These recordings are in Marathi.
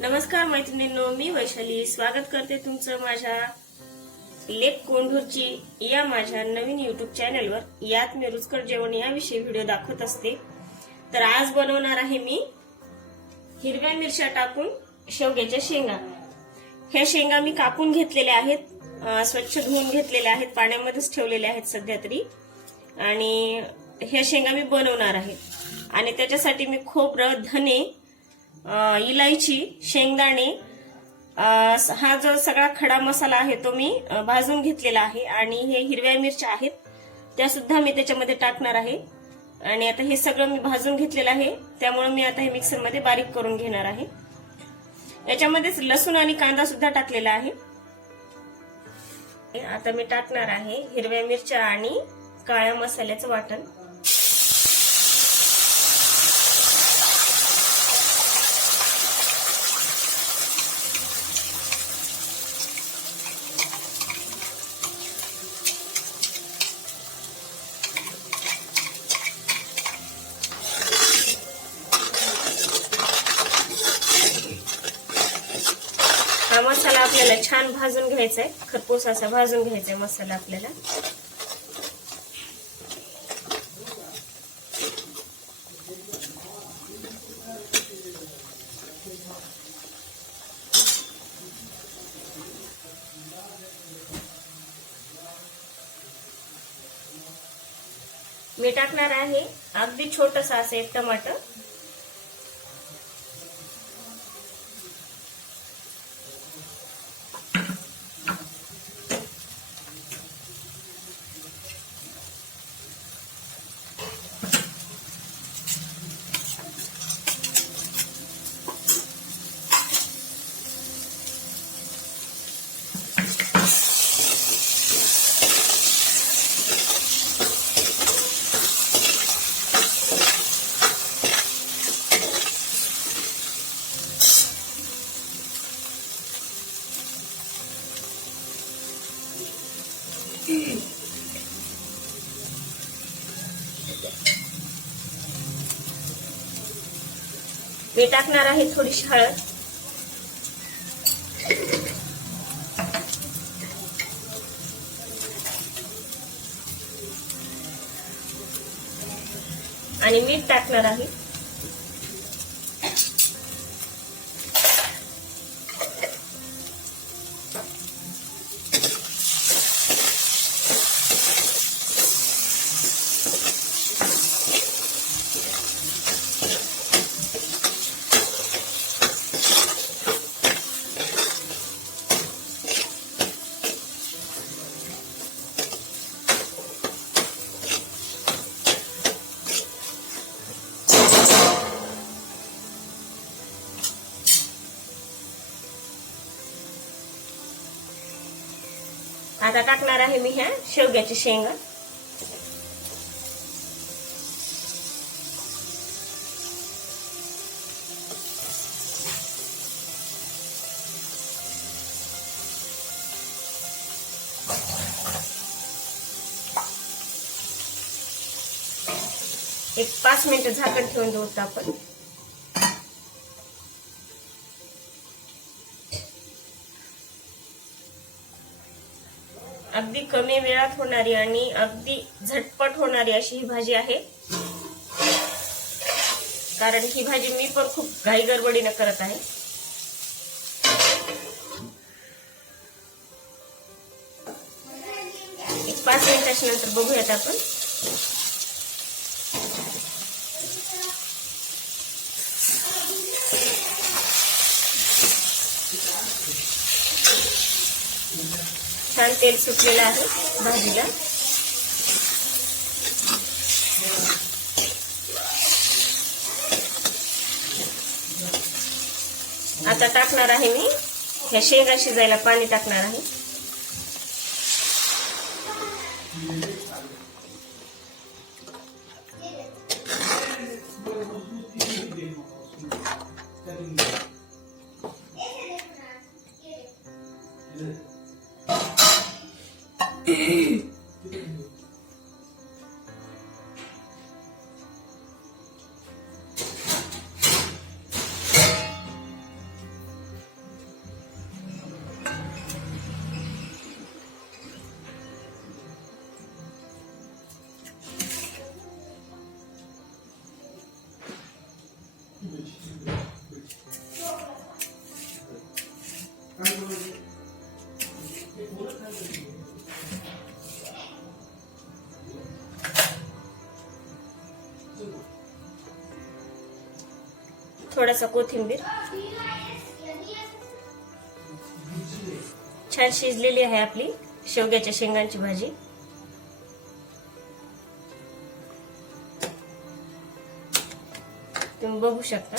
नमस्कार मैत्रिणींनो, मी वैशाली स्वागत करते तुमचं माझ्या लेक कोंढूरची या माझ्या नवीन युट्यूब चॅनलवर। यात मी रुचकर जेवण याविषयी व्हिडिओ दाखवत असते। तर आज बनवणार आहे मी हिरव्या मिरच्या टाकून शेवग्याच्या शेंगा। ह्या शेंगा मी कापून घेतलेल्या आहेत, स्वच्छ धुवून घेतलेल्या आहेत, पाण्यामध्येच ठेवलेल्या आहेत सध्या तरी। आणि ह्या शेंगा मी बनवणार आहे आणि त्याच्यासाठी मी खोबरं, धने, इलायची, शेंगदाणे, हा जो सगळा खडा मसाला आहे तो मी भाजून घेतलेला आहे। आणि हे हिरव्या मिरच्या आहेत त्या सुद्धा मी त्याच्यामध्ये टाकणार आहे। आणि आता हे सगळं मी भाजून घेतलेलं आहे, त्यामुळे मी आता हे मिक्सर मध्ये बारीक करून घेणार आहे। याच्यामध्येच लसूण आणि कांदा सुद्धा टाकलेला आहे। आता मी टाकणार आहे हिरव्या मिरच्या आणि काळ्या मसाल्याचं वाटण। हा मसाला आपल्याला छान भाजून घ्यायचा आहे, खरपूस असा भाजून घ्यायचा आहे मसाला आपल्याला। मी टाकणार आहे अगदी छोटंसं असं एक टमाटर। मी टाकणार आहे थोडीशी हळद, आणि मीठ टाकणार आहे। आता टाकणार आहे मी ह्या शेवग्याच्या शेंगा। एक 5 मिनिटं झाकण ठेवून देऊ आपण। अगदी कमी वेळात होणारी आणि अगदी झटपट होणारी अशी ही भाजी आहे, कारण ही भाजी मी पण खूप घाई गडबडीने करत आहे। एक 5 मिनिटाच्या नंतर बघूयात आपण। छान तेल सुटलेलं आहे भाजीला। आता टाकणार आहे मी ह्या शेंगा शिजायला पाणी टाकणार आहे। थोडासा कोथिंबीर. छान शिजलेली आहे आपली शेवग्याच्या शेंगांची भाजी. तुम्ही बघू शकता.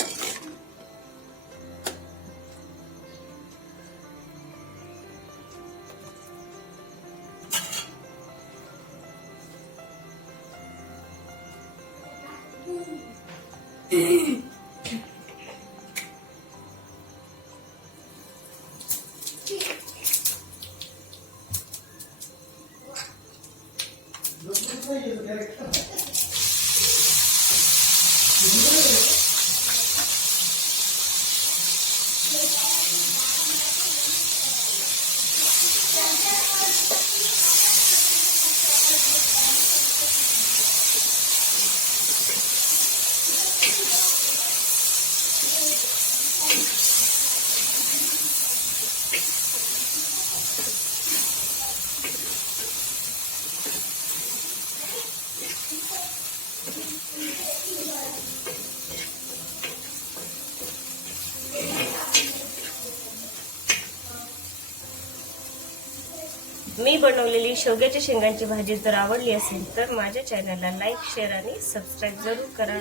मी बनवलेली शेवग्याच्या शेंगांची भाजी जर आवडली असेल तर माझ्या चॅनलला लाईक, शेअर आणि सबस्क्राईब जरूर करा.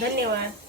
धन्यवाद.